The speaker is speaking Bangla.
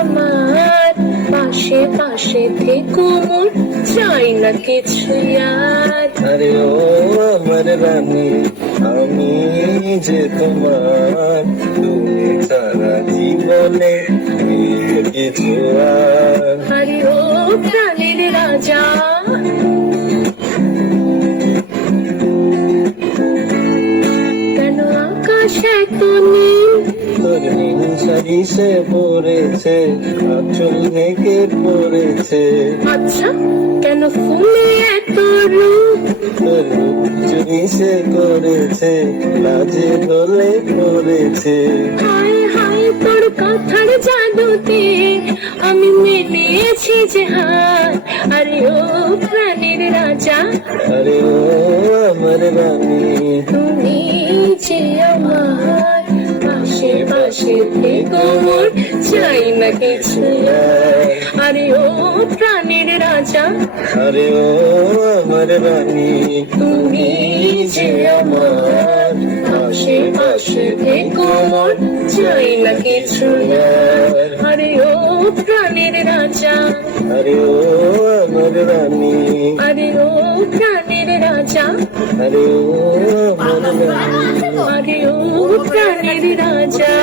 আমার, পাশে পাশে থেকো মোর, চাই না কিছু আর। আরে ও আমার রানী, আমি যে তোমার, তুমি সারা জীবনে কিছু আর। আরে ও প্রাণের রাজা, কেন আকাশ এত নীল? তোর হিংসারি সে পড়েছে, আঁচল ঢেকে পড়েছে। আচ্ছা, কেন ফুলে এত রূপ? তোর রূপ চুরি সে করেছে, লাজে ঢলে পড়েছে। হায় হায় তোর কথার জাদুতে আমি মেনেছি যে হার। আরে ও প্রাণের রাজা, আরে ও আমার রানী, তুমি যে আমার, পাশে পাশে থেকো মোর, চাই না কিছু আর। আরে ও প্রাণের রাজা, আরে ও আমার রানী, তুমি যে আমার, পাশে পাশে থেকো মোর, চাই না কিছু আর। আরে ও প্রাণের রাজা, আরে ও আমার রানী, আরে ও প্রাণের রাজা, আরে ও আমার রানী। আরে ও প্রাণের রাজা।